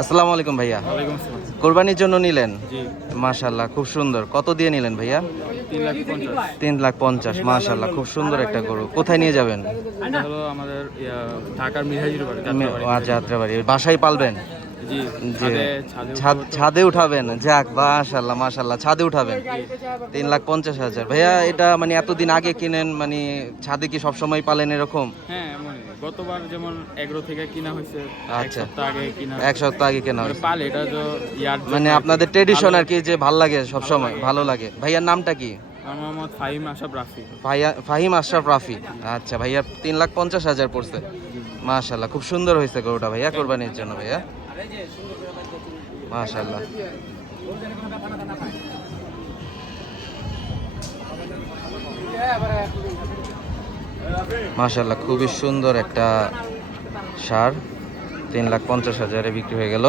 আসসালামু আলাইকুম ভাইয়া। কোরবানির জন্য নিলেন? জি। মাশাল্লাহ খুব সুন্দর। কত দিয়ে নিলেন ভাইয়া? তিন লাখ পঞ্চাশ। মাশাল্লাহ খুব সুন্দর একটা গরু। কোথায় নিয়ে যাবেন? ঢাকার মিরহাজির বাড়ি আচ্ছা যাত্রাবাড়ি। বাসায় পালবেন? ছাদে উঠাবেন। যাক মাশাল্লাহ মাশাল্লাহ ছাদে উঠাবেন। তিন লাখ পঞ্চাশ হাজার। ভাইয়া এটা মানে এতদিন আগে কিনেন মানে ছাদে কি সবসময় পালেন এরকম? হ্যাঁ গতবার যেমন এগ্রো থেকে কিনা হয়েছে আচ্ছা। সপ্তাহ আগে কিনা এক সপ্তাহ আগে কেনা মানে হয়েছে। পাল এটা তো মানে আপনাদের ট্রেডিশন আর কি যে ভালো লাগে সবসময় ভালো লাগে। ভাইয়ার নামটা কি? মোহাম্মদ ফাহিম আশাফ রাফি। ভাইয়া ফাহিম আশরাফ রাফি। আচ্ছা ভাইয়া তিন লাখ পঞ্চাশ হাজার পড়ছে। মাশাল্লাহ খুব সুন্দর হয়েছে গরুটা ভাইয়া কোরবানির জন্য ভাইয়া। মাশাল্লাহ মাশাল্লাহ খুবই সুন্দর একটা সার। তিন লাখ পঞ্চাশ হাজারে বিক্রি হয়ে গেল।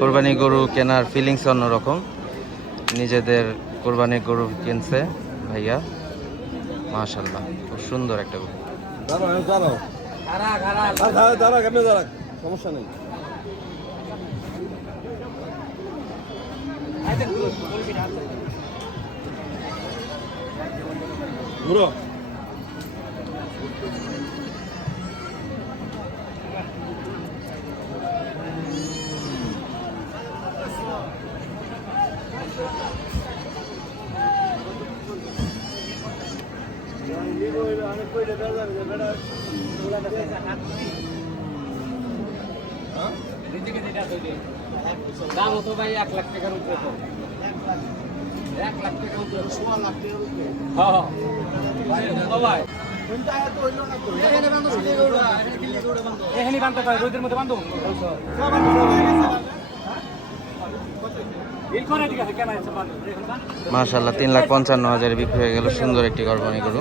কোরবানি গরু কেনার ফিলিংস অন্যরকম। নিজেদের কোরবানি গরু কিনছে ভাইয়া। মাশাল্লাহ খুব সুন্দর একটা গরু। সমস্যা নেই। দাম হতো ভাই এক লাখ টাকার উপরে। এক লাখ টাকার উপরে সোয়া লাখ টাকার উপরে হ্যাঁ এখানে বান্ধতে পারে রোদের মধ্যে বান্ধব মাশাল্লাহ তিন লাখ পঞ্চান্ন হাজারে বিক্রি হয়ে গেল সুন্দর একটি কোরবানি গরু।